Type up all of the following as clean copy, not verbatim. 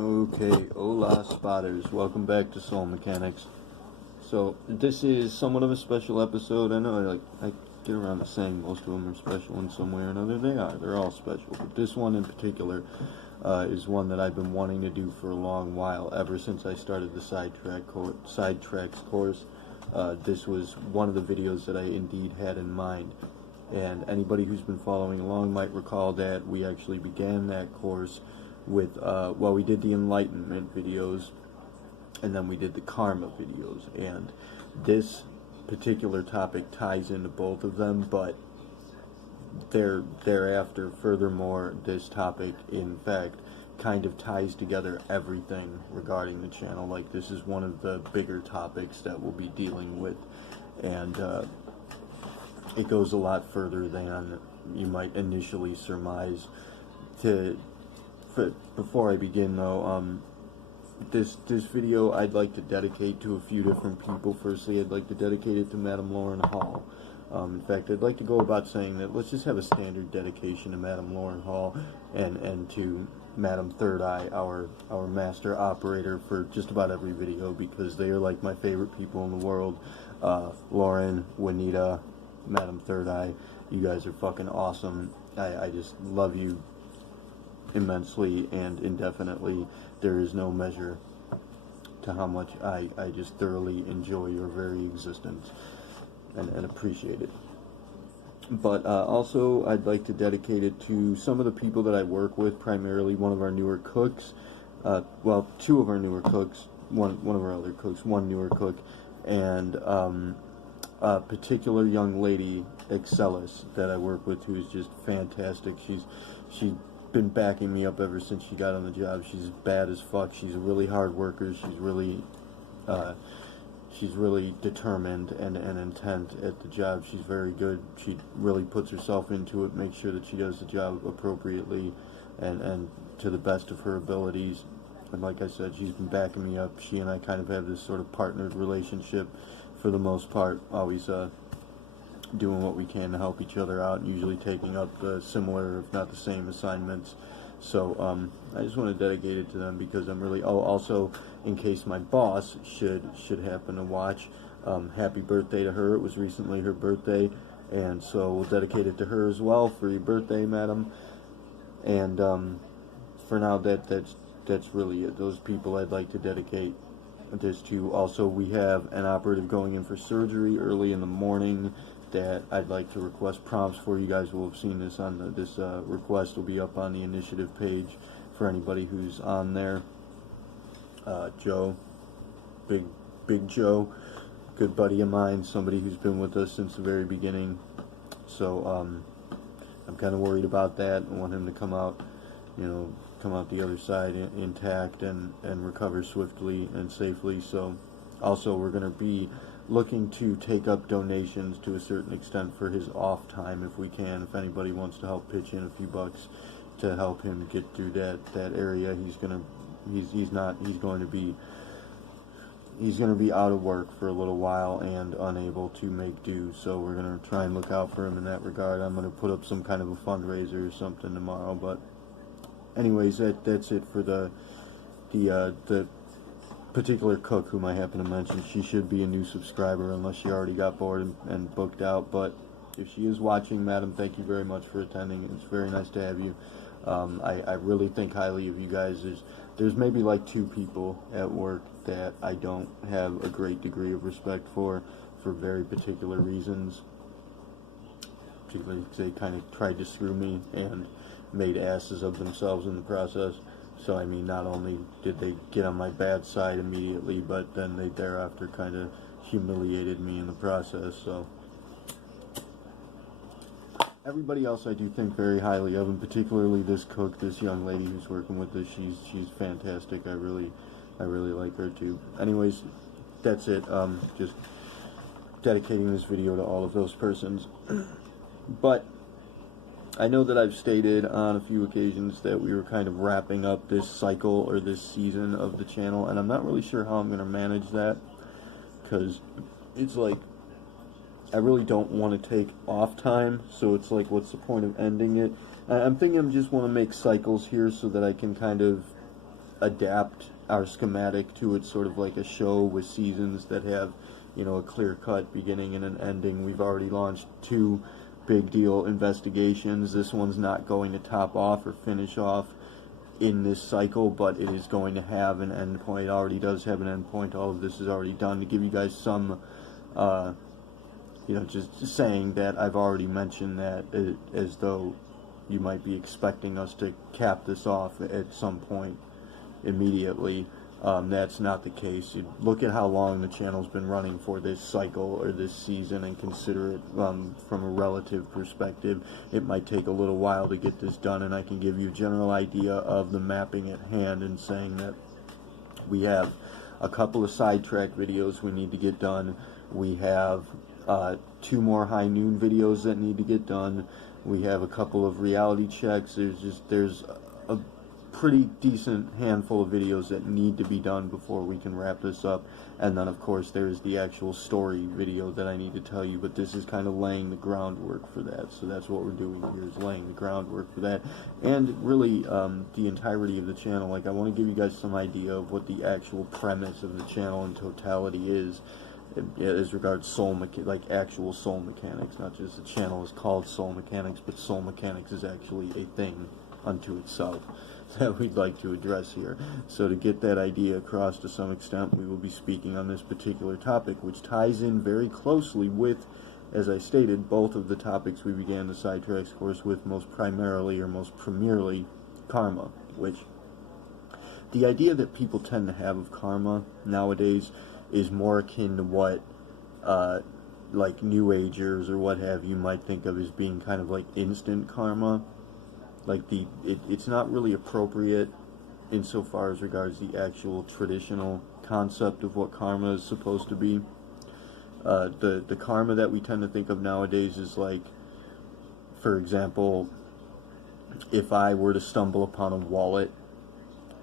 Okay, hola spotters, welcome back to Soul Mechanics. So, this is somewhat of a special episode. I know I get around to saying most of them are special in some way or another. They're all special. But this one in particular is one that I've been wanting to do for a long while, ever since I started the Sidetracks course. This was one of the videos that I indeed had in mind. And anybody who's been following along might recall that we actually began that course with, we did the enlightenment videos, and then we did the karma videos, and this particular topic ties into both of them, but thereafter, furthermore, this topic, in fact, kind of ties together everything regarding the channel. Like, this is one of the bigger topics that we'll be dealing with, and it goes a lot further than you might initially surmise. Before I begin, though, this video I'd like to dedicate to a few different people. Firstly, I'd like to dedicate it to Madame Lauren Hall. In fact, I'd like to go about saying that let's just have a standard dedication to Madame Lauren Hall and to Madame Third Eye, our master operator for just about every video, because they are like my favorite people in the world. Lauren, Juanita, Madame Third Eye, you guys are fucking awesome. I just love you immensely and indefinitely. There is no measure to how much I just thoroughly enjoy your very existence and appreciate it. But also, I'd like to dedicate it to some of the people that I work with, primarily one of our newer cooks, two of our newer cooks, one of our other cooks, one newer cook, and a particular young lady, Excelis, that I work with, who is just fantastic. She's been backing me up ever since she got on the job. She's bad as fuck. She's a really hard worker. She's really determined and intent at the job. She's very good. She really puts herself into it, makes sure that she does the job appropriately and to the best of her abilities. And like I said, she's been backing me up. She and I kind of have this sort of partnered relationship for the most part, always doing what we can to help each other out, and usually taking up similar, if not the same, assignments. So I just want to dedicate it to them because I'm really. Oh, also, in case my boss should happen to watch, happy birthday to her. It was recently her birthday, and so we'll dedicate it to her as well. For your birthday, madam. And for now, that's really it. Those people I'd like to dedicate this to. Also, we have an operative going in for surgery early in the morning that I'd like to request prompts for. You guys will have seen this on this request will be up on the initiative page for anybody who's on there. Joe, big Joe, good buddy of mine, somebody who's been with us since the very beginning. So I'm kind of worried about that. I want him to come out the other side intact and recover swiftly and safely. So also, we're going to be looking to take up donations to a certain extent for his off time if we can. If anybody wants to help pitch in a few bucks to help him get through that area, he's going to be out of work for a little while and unable to make do. So we're going to try and look out for him in that regard. I'm going to put up some kind of a fundraiser or something tomorrow. But anyways, that's it for the particular cook whom I happen to mention. She should be a new subscriber unless she already got bored and booked out. But if she is watching, madam, thank you very much for attending. It's very nice to have you. I really think highly of you guys. There's maybe like two people at work that I don't have a great degree of respect for very particular reasons. Particularly because they kind of tried to screw me and made asses of themselves in the process. So, I mean, not only did they get on my bad side immediately, but then they thereafter kind of humiliated me in the process. So, everybody else I do think very highly of, and particularly this cook, this young lady who's working with us. She's fantastic. I really like her too. Anyways, that's it. Just dedicating this video to all of those persons. But I know that I've stated on a few occasions that we were kind of wrapping up this cycle or this season of the channel, and I'm not really sure how I'm going to manage that, because it's like I really don't want to take off time, so it's like, what's the point of ending it? I'm thinking I just want to make cycles here so that I can kind of adapt our schematic to it, sort of like a show with seasons that have, you know, a clear-cut beginning and an ending. We've already launched 2 big deal investigations. This one's not going to top off or finish off in this cycle, but it is going to have an end point. It already does have an end point. All of this is already done. To give you guys some, you know, just saying that I've already mentioned that, as though you might be expecting us to cap this off at some point immediately. That's not the case. You look at how long the channel's been running for this cycle or this season and consider it from a relative perspective. It might take a little while to get this done, and I can give you a general idea of the mapping at hand, and saying that we have a couple of sidetrack videos we need to get done. We have 2 more high noon videos that need to get done. We have a couple of reality checks. There's a pretty decent handful of videos that need to be done before we can wrap this up. And then of course there's the actual story video that I need to tell you, but this is kind of laying the groundwork for that. So that's what we're doing here, is laying the groundwork for that. And really the entirety of the channel, like, I want to give you guys some idea of what the actual premise of the channel in totality is, as regards actual soul mechanics. Not just the channel is called Soul Mechanics, but soul mechanics is actually a thing unto itself that we'd like to address here. So to get that idea across to some extent, we will be speaking on this particular topic, which ties in very closely with, as I stated, both of the topics we began the Sidetracks course with, most primarily or most premierly karma, which the idea that people tend to have of karma nowadays is more akin to what like New Agers or what have you might think of as being kind of like instant karma. Like it's not really appropriate insofar as regards the actual traditional concept of what karma is supposed to be. The karma that we tend to think of nowadays is like, for example, if I were to stumble upon a wallet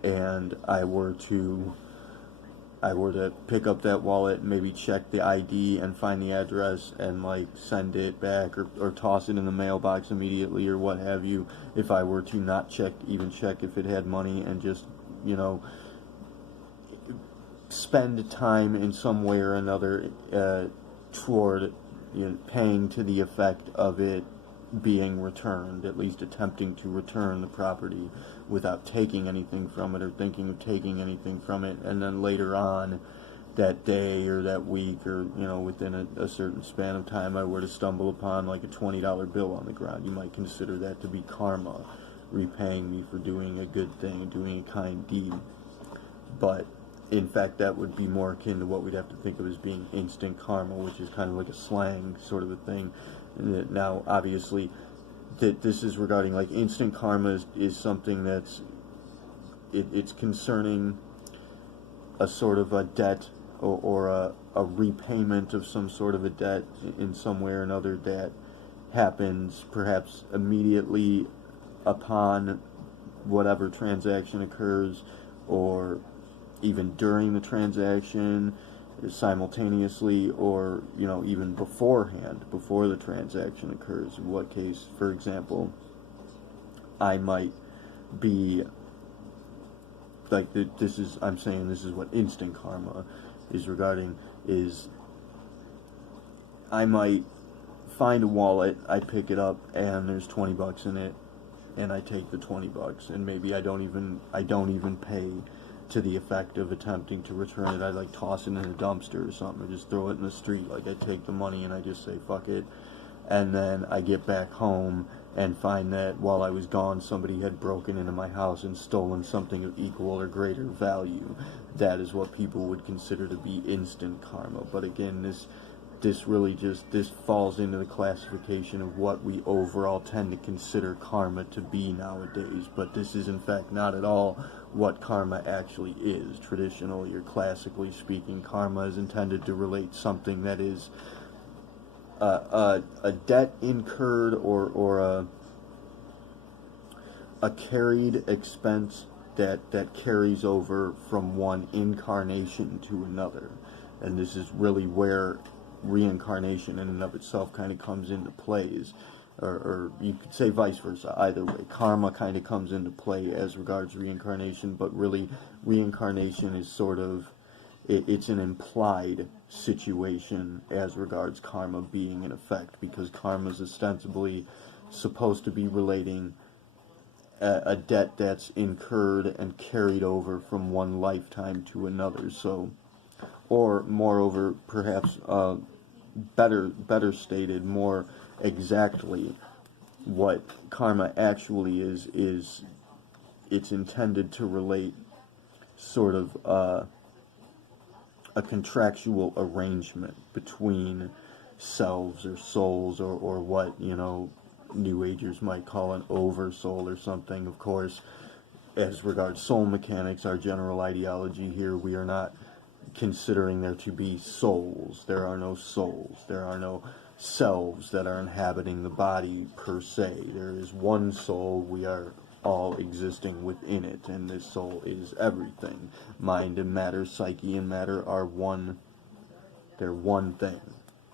and I were to pick up that wallet, maybe check the ID and find the address and like send it back or toss it in the mailbox immediately or what have you, if I were to not check if it had money and just, you know, spend time in some way or another toward, you know, paying to the effect of it being returned, at least attempting to return the property without taking anything from it or thinking of taking anything from it, and then later on that day or that week or, you know, within a certain span of time I were to stumble upon like a $20 bill on the ground, you might consider that to be karma, repaying me for doing a good thing, doing a kind deed. But in fact that would be more akin to what we'd have to think of as being instant karma, which is kind of like a slang sort of a thing. Now obviously that this is regarding, like, instant karma is something that's it's concerning a sort of a debt or a repayment of some sort of a debt in some way or another that happens perhaps immediately upon whatever transaction occurs, or even during the transaction, simultaneously, or, you know, even beforehand, before the transaction occurs. In what case, for example, I might be like, I'm saying this is what instant karma is regarding, is I might find a wallet, I pick it up, and there's 20 bucks in it, and I take the 20 bucks, and maybe I don't even pay to the effect of attempting to return it. I like toss it in a dumpster or something, or just throw it in the street. Like, I take the money and I just say fuck it, and then I get back home and find that while I was gone somebody had broken into my house and stolen something of equal or greater value. That is what people would consider to be instant karma. But again, this really just, this falls into the classification of what we overall tend to consider karma to be nowadays. But this is in fact not at all what karma actually is. Traditionally or classically speaking, karma is intended to relate something that is a debt incurred or a carried expense that carries over from one incarnation to another. And this is really where reincarnation in and of itself kind of comes into plays, or you could say vice versa. Either way, karma kind of comes into play as regards reincarnation, but really reincarnation is sort of, it's an implied situation as regards karma being in effect, because karma is ostensibly supposed to be relating a debt that's incurred and carried over from one lifetime to another. So, or moreover, perhaps better stated, more exactly, what karma actually is it's intended to relate sort of a contractual arrangement between selves or souls, or what, you know, New Agers might call an oversoul or something. Of course, as regards soul mechanics, our general ideology here, we are not considering there to be souls. There are no souls. There are no selves that are inhabiting the body per se. There is one soul. We are all existing within it, and this soul is everything. Mind and matter, psyche and matter are one. They're one thing,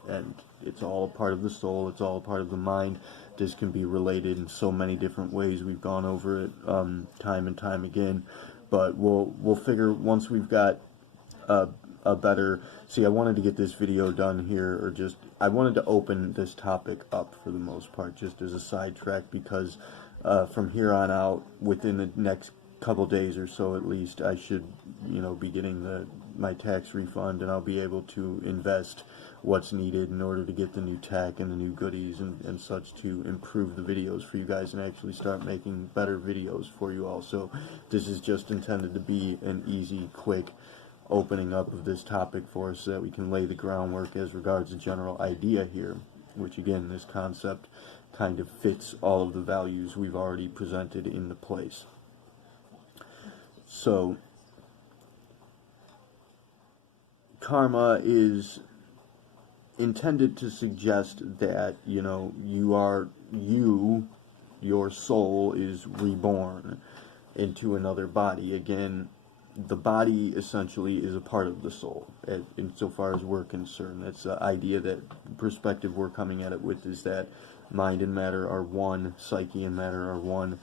and it's all a part of the soul. It's all a part of the mind. This can be related in so many different ways. We've gone over it time and time again, but we'll figure once we've got a better. See, I wanted to get this video done here, or just I wanted to open this topic up for the most part, just as a sidetrack, because from here on out, within the next couple days or so at least, I should, you know, be getting my tax refund, and I'll be able to invest what's needed in order to get the new tech and the new goodies and such, to improve the videos for you guys and actually start making better videos for you all. So this is just intended to be an easy, quick opening up of this topic for us, so that we can lay the groundwork as regards the general idea here, which again, this concept kind of fits all of the values we've already presented into place. So karma is intended to suggest that, you know, your soul is reborn into another body. Again, the body essentially is a part of the soul, insofar as we're concerned. That's the idea, that perspective we're coming at it with, is that mind and matter are one, psyche and matter are one,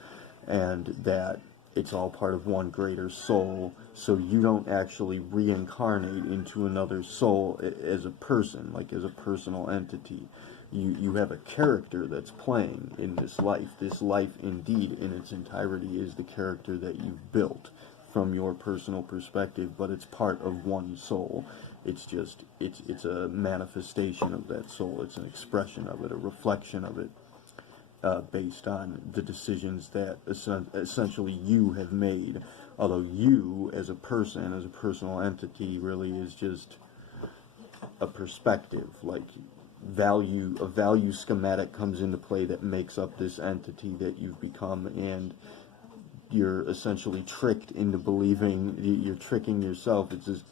and that it's all part of one greater soul. So you don't actually reincarnate into another soul as a person, like as a personal entity. You have a character that's playing in this life. This life, indeed, in its entirety, is the character that you've built from your personal perspective, but it's part of one soul. It's just, it's a manifestation of that soul. It's an expression of it, a reflection of it, based on the decisions that essentially you have made. Although you, as a person, as a personal entity, really is just a perspective. Like a value schematic comes into play that makes up this entity that you've become, and you're essentially tricked into believing, you're tricking yourself. It's this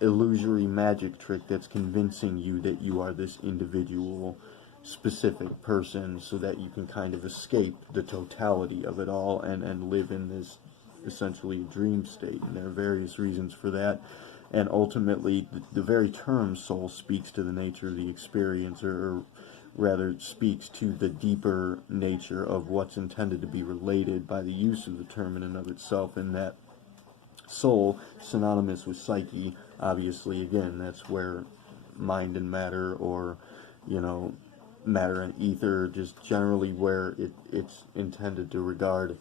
illusory magic trick that's convincing you that you are this individual, specific person, so that you can kind of escape the totality of it all and live in this essentially dream state. And there are various reasons for that. And ultimately, the very term soul speaks to the nature of the experience, or rather speaks to the deeper nature of what's intended to be related by the use of the term in and of itself. And that soul, synonymous with psyche, obviously, again, that's where mind and matter, or, you know, matter and ether, just generally where it's intended to regard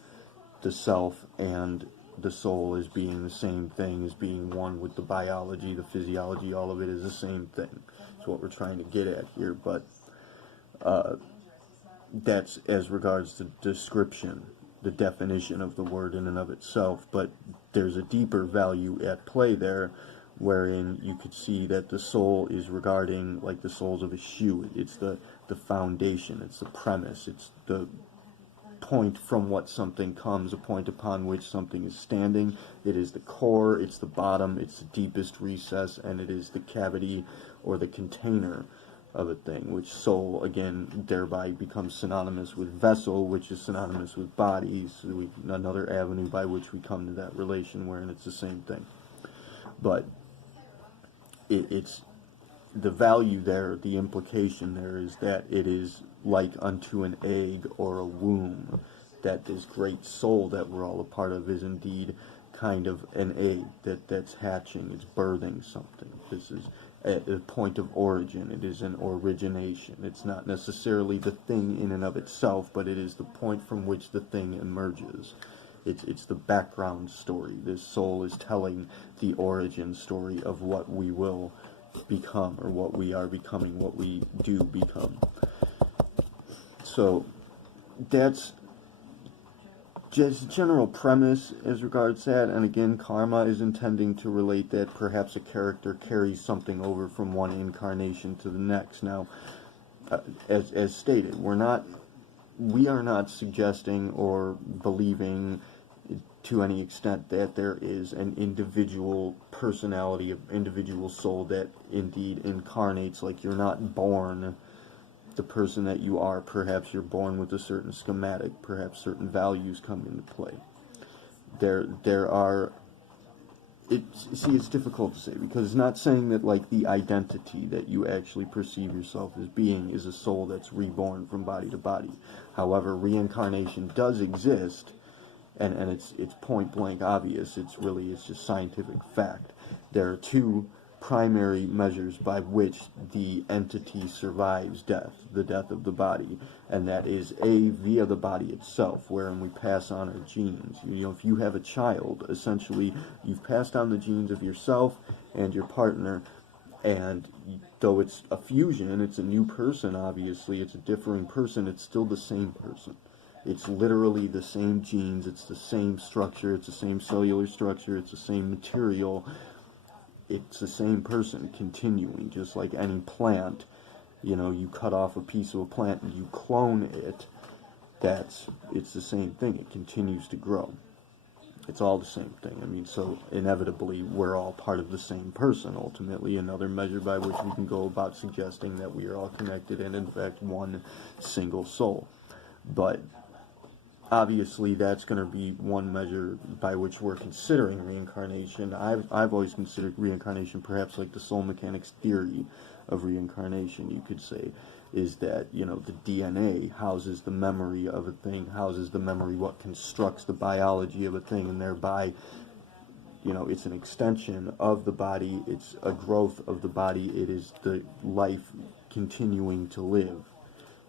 the self and the soul as being the same thing, as being one with the biology, the physiology, all of it is the same thing. That's what we're trying to get at here. But that's as regards the description, the definition of the word in and of itself. But there's a deeper value at play there, wherein you could see that the soul is regarding like the soles of a shoe. It's the foundation, it's the premise, it's the point from what something comes, a point upon which something is standing. It is the core, it's the bottom, it's the deepest recess, and it is the cavity or the container of a thing, which soul, again, thereby becomes synonymous with vessel, which is synonymous with body. So another avenue by which we come to that relation, wherein it's the same thing. But it's the value there, the implication there is that it is like unto an egg or a womb, that this great soul that we're all a part of is indeed kind of an egg that's hatching, it's birthing something. This is a point of origin, it is an origination. It's not necessarily the thing in and of itself, but it is the point from which the thing emerges. It's the background story. This soul is telling the origin story of what we will become, or what we are becoming, what we do become. So that's just general premise as regards that. And again, karma is intending to relate that perhaps a character carries something over from one incarnation to the next. Now, as stated, we are not suggesting or believing to any extent that there is an individual personality, an individual soul that indeed incarnates. Like, you're not born the person that you are. Perhaps you're born with a certain schematic, perhaps certain values come into play. There are, it's difficult to say, because it's not saying that, like, the identity that you actually perceive yourself as being is a soul that's reborn from body to body. However, reincarnation does exist, and it's point blank obvious. It's just scientific fact. There are two primary measures by which the entity survives death, the death of the body, and that is via the body itself, wherein we pass on our genes. You know, if you have a child, essentially you've passed on the genes of yourself and your partner, and though it's a fusion, it's a new person, obviously, it's a differing person, it's still the same person. It's literally the same genes, it's the same structure, it's the same cellular structure, it's the same material. It's the same person continuing, just like any plant. You know, you cut off a piece of a plant and you clone it, it's the same thing. It continues to grow. It's all the same thing. I mean, so inevitably we're all part of the same person, ultimately. Another measure by which we can go about suggesting that we are all connected and in fact one single soul. But obviously, that's going to be one measure by which we're considering reincarnation. I've always considered reincarnation perhaps like the soul mechanics theory of reincarnation, you could say, is that, you know, the DNA houses the memory of a thing, houses the memory, what constructs the biology of a thing, and thereby, you know, it's an extension of the body, it's a growth of the body, it is the life continuing to live,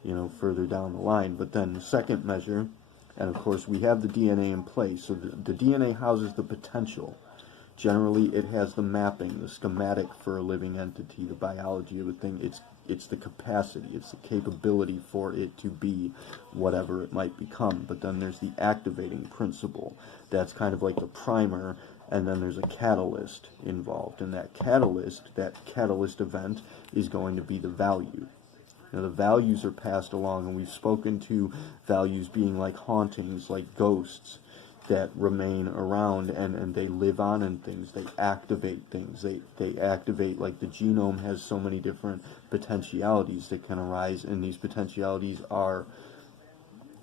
you know, further down the line. But then the second measure, and of course we have the DNA in place, so the DNA houses the potential. Generally it has the mapping, the schematic for a living entity, the biology of a thing. It's the capacity, it's the capability for it to be whatever it might become. But then there's the activating principle. That's kind of like the primer, and then there's a catalyst involved. And that catalyst event is going to be the value. Now, the values are passed along, and we've spoken to values being like hauntings, like ghosts that remain around, and they live on in things. They activate things. They activate, like the genome has so many different potentialities that can arise, and these potentialities are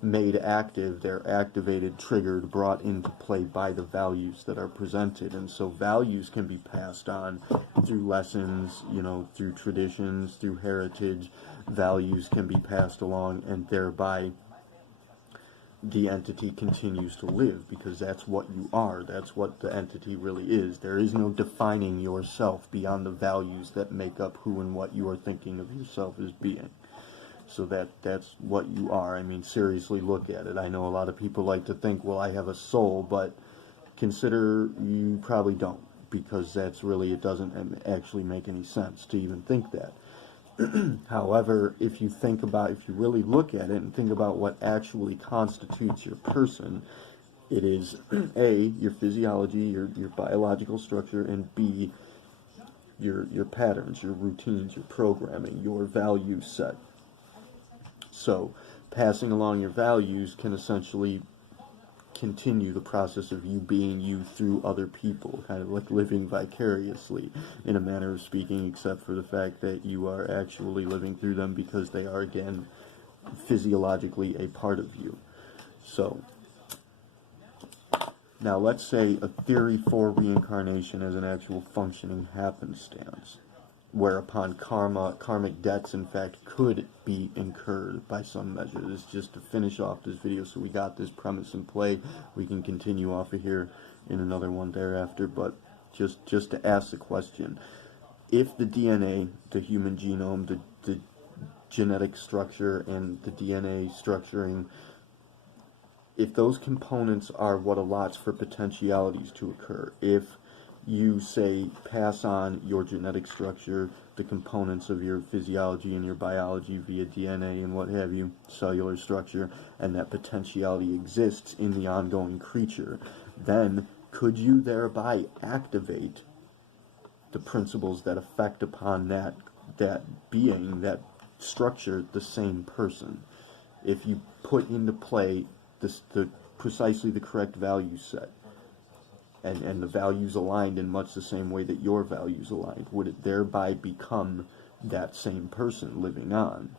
made active, they're activated, triggered, brought into play by the values that are presented. And so values can be passed on through lessons, you know, through traditions, through heritage. Values can be passed along, and thereby the entity continues to live, because that's what you are, that's what the entity really is. There is no defining yourself beyond the values that make up who and what you are thinking of yourself as being. So that's what you are. I mean, seriously, look at it. I know a lot of people like to think, well, I have a soul, but consider you probably don't, because that's really, it doesn't actually make any sense to even think that. However, if you really look at it and think about what actually constitutes your person, it is A, your physiology, your biological structure, and B, your patterns, your routines, your programming, your value set. So, passing along your values can essentially continue the process of you being you through other people, kind of like living vicariously, in a manner of speaking, except for the fact that you are actually living through them because they are, again, physiologically a part of you. So, now let's say a theory for reincarnation as an actual functioning happenstance. whereupon karmic debts, in fact, could be incurred by some measure. This is just to finish off this video, so we got this premise in play. We can continue off of here in another one thereafter, but just to ask the question, if the DNA, the human genome, the genetic structure and the DNA structuring, if those components are what allots for potentialities to occur, if you say pass on your genetic structure, the components of your physiology and your biology via DNA and what have you, cellular structure, and that potentiality exists in the ongoing creature, then could you thereby activate the principles that affect upon that being, that structure, the same person? If you put into play precisely the correct value set, and the values aligned in much the same way that your values aligned, would it thereby become that same person living on?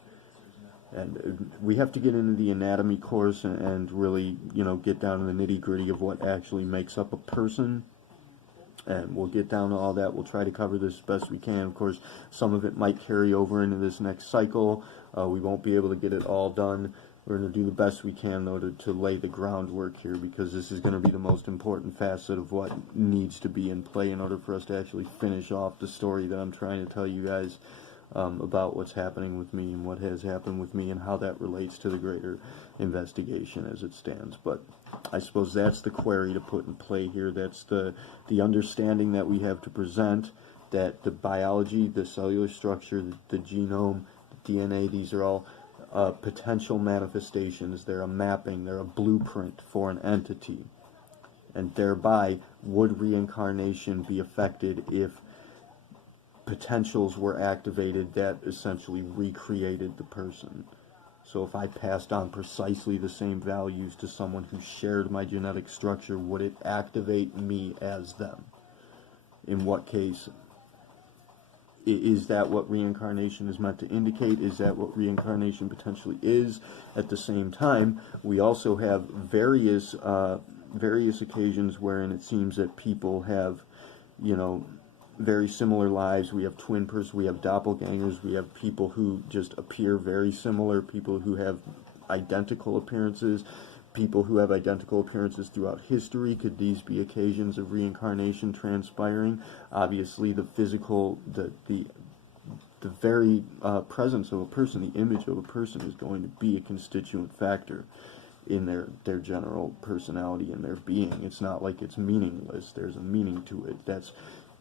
And we have to get into the anatomy course and really, get down to the nitty-gritty of what actually makes up a person. And we'll get down to all that. We'll try to cover this as best we can. Of course, some of it might carry over into this next cycle. We won't be able to get it all done. We're going to do the best we can, though, to lay the groundwork here, because this is going to be the most important facet of what needs to be in play in order for us to actually finish off the story that I'm trying to tell you guys about what's happening with me and what has happened with me and how that relates to the greater investigation as it stands. But I suppose that's the query to put in play here. That's the understanding that we have to present, that the biology, the cellular structure, the genome, the DNA, these are all potential manifestations. They're a mapping, they're a blueprint for an entity. And thereby, would reincarnation be affected if potentials were activated that essentially recreated the person? So if I passed on precisely the same values to someone who shared my genetic structure, would it activate me as them? In what case? Is that what reincarnation is meant to indicate? Is that what reincarnation potentially is? At the same time, we also have various occasions wherein it seems that people have, very similar lives. We have twin persons, we have doppelgangers, we have people who just appear very similar, people who have identical appearances, people who have identical appearances throughout history. Could these be occasions of reincarnation transpiring? Obviously, the physical, the very presence of a person, the image of a person, is going to be a constituent factor in their general personality and their being. It's not like it's meaningless. There's a meaning to it.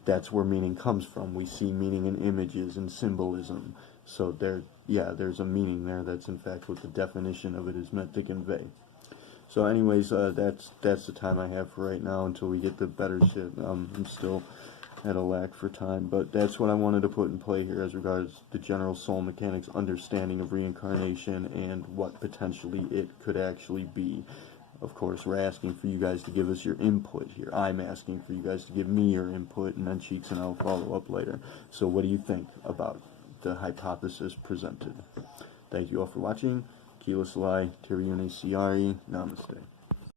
That's where meaning comes from. We see meaning in images and symbolism. So there's a meaning there. That's in fact what the definition of it is meant to convey. So anyways, that's the time I have for right now until we get the better shit. I'm still at a lack for time, but that's what I wanted to put in play here as regards the general soul mechanics understanding of reincarnation and what potentially it could actually be. Of course, we're asking for you guys to give us your input here. I'm asking for you guys to give me your input, and then Cheeks and I will follow up later. So what do you think about the hypothesis presented? Thank you all for watching. Kila Salai, Tiriyune Siari, Namaste.